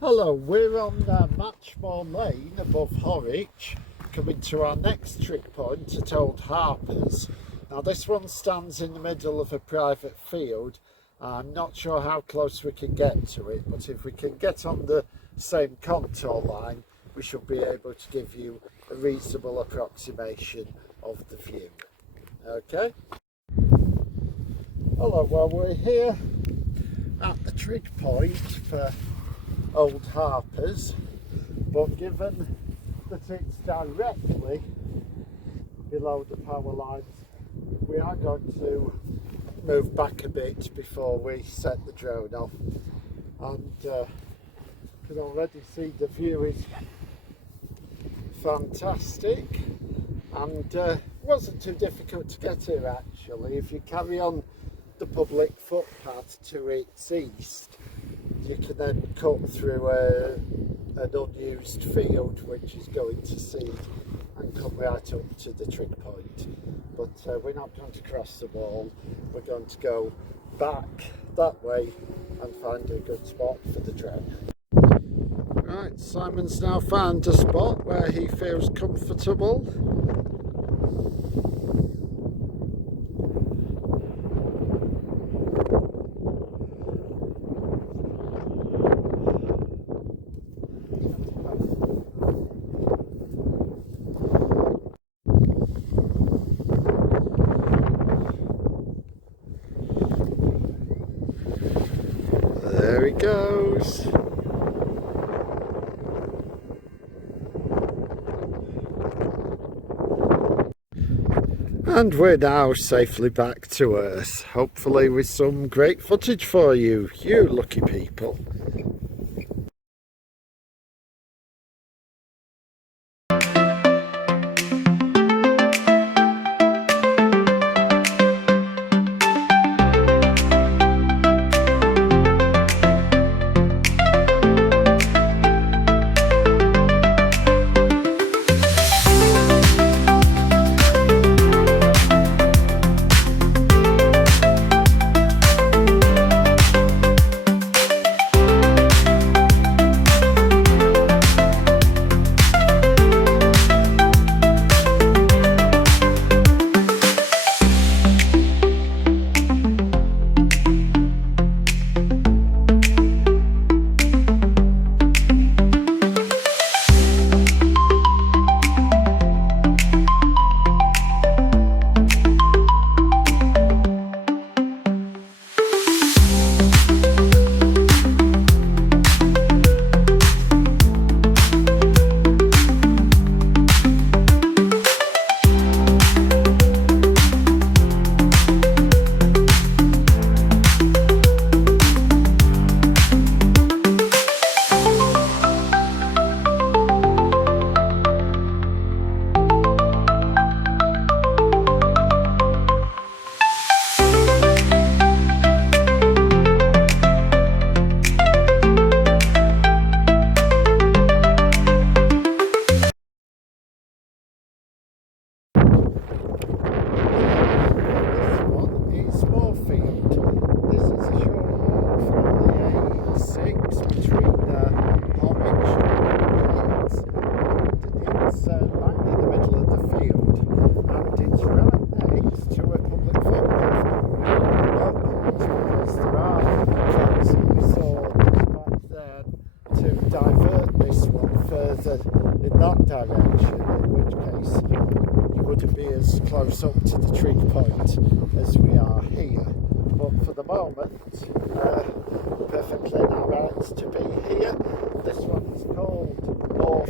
Hello, we're on Moor Lane above Horwich, coming to our next trig point at Old Harper's. Now this one stands in the middle of a private field. I'm not sure how close we can get to it, but if we can get on the same contour line, we should be able to give you a reasonable approximation of the view. Okay? Hello, well we're here at the trig point for Old Harper's, but given that it's directly below the power lines, we are going to move back a bit before we set the drone off, and you can already see the view is fantastic, and wasn't too difficult to get here actually. If you carry on the public footpath to its east, you can then cut through an unused field which is going to seed and come right up to the trig point. But we're not going to cross the wall, we're going to go back that way and find a good spot for the drone. Right, Simon's now found a spot where he feels comfortable. There he goes. And we're now safely back to Earth, hopefully with some great footage for you, you lucky people. Divert this one further in that direction, in which case you wouldn't be as close up to the trig point as we are here. But for the moment, perfectly alright to be here. This one's called Moor,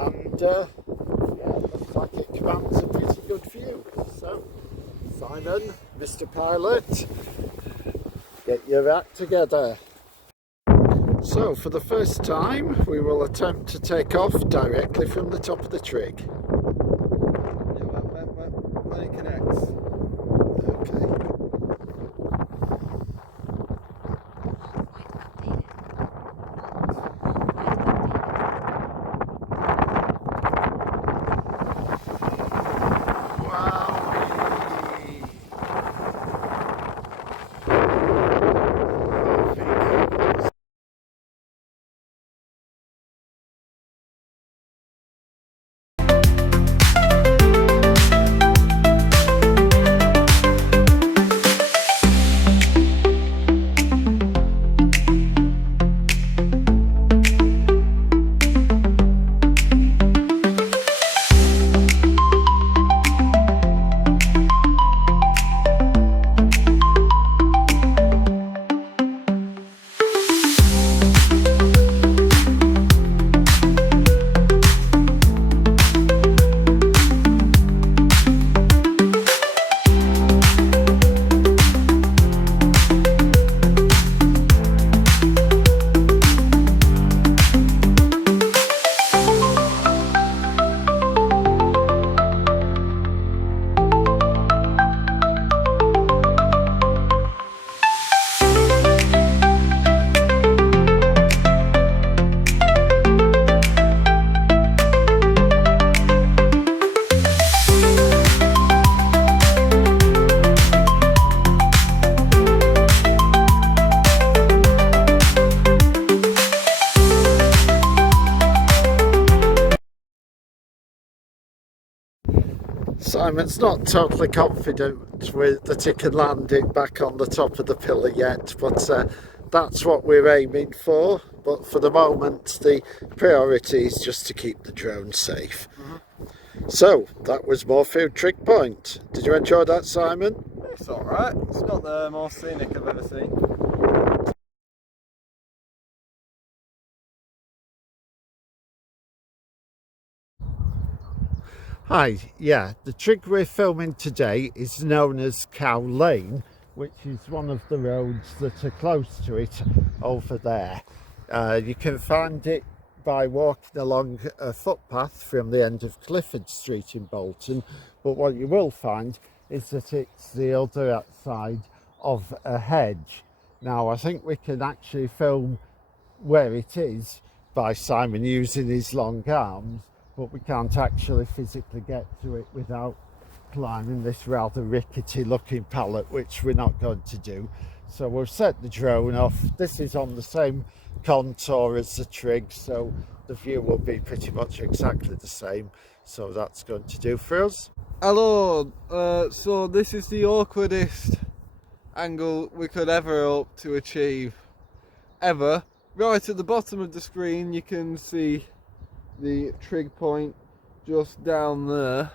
and yeah, looks like it commands a pretty good view. So, Simon, Mr. Pilot, get your act together. So for the first time we will attempt to take off directly from the top of the trig. Yeah, when it connects. Simon's not totally confident that he can land it back on the top of the pillar yet, but that's what we're aiming for. But for the moment, the priority is just to keep the drone safe. So that was Moorfield Trig Point. Did you enjoy that, Simon? It's alright. It's not the most scenic I've ever seen. Hi, yeah, the trig we're filming today is known as Cow Lane, which is one of the roads that are close to it over there. You can find it by walking along a footpath from the end of Clifford Street in Bolton, but what you will find is that it's the other side of a hedge. Now, I think we can actually film where it is by Simon using his long arms, but we can't actually physically get to it without climbing this rather rickety looking pallet, which we're not going to do. So we'll set the drone off. This is on the same contour as the Trigs, so the view will be pretty much exactly the same. So that's going to do for us. Hello, so this is the awkwardest angle we could ever hope to achieve. Ever. Right at the bottom of the screen you can see the trig point just down there.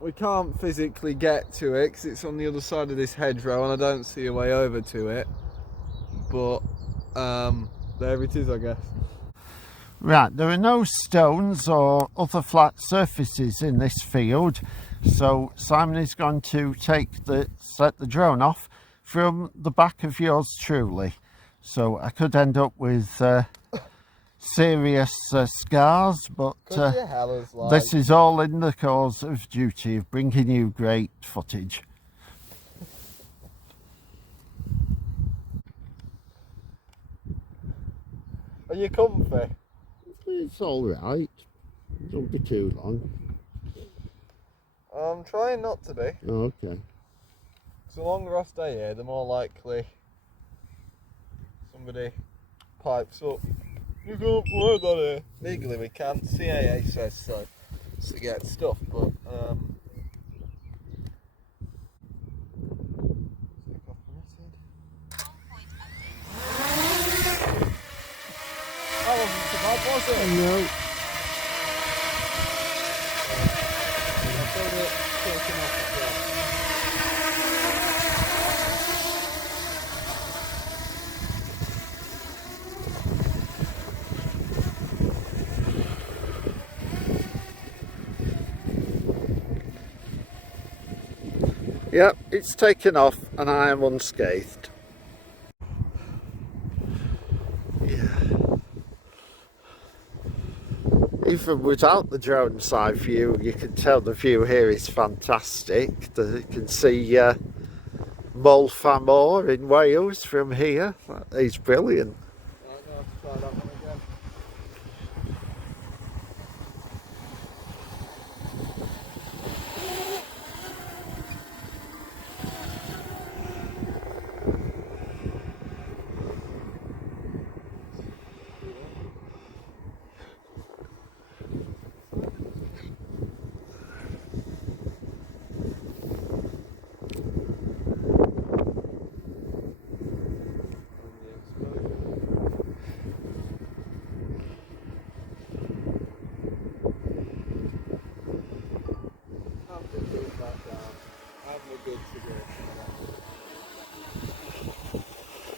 We can't physically get to it because it's on the other side of this hedgerow and I don't see a way over to it, but there it is, I guess. Right, there are no stones or other flat surfaces in this field, so Simon is going to set the drone off from the back of yours truly. So I could end up with serious scars, but this is all in the cause of duty of bringing you great footage. Are you comfy? It's all right. Don't be too long. I'm trying not to be. Oh, okay. So the longer I stay here, the more likely somebody pipes up. You can't fly that here. Legally we can. CAA says so. To get stuff, but that wasn't so bad, was it? No. I felt it taking off as well. Yep, it's taken off and I am unscathed. Yeah. Even without the drone side view, you can tell the view here is fantastic. You can see Moor in Wales from here. That is brilliant. I'm going to have to try that one again.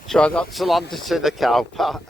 Try not to land it in the cow pat.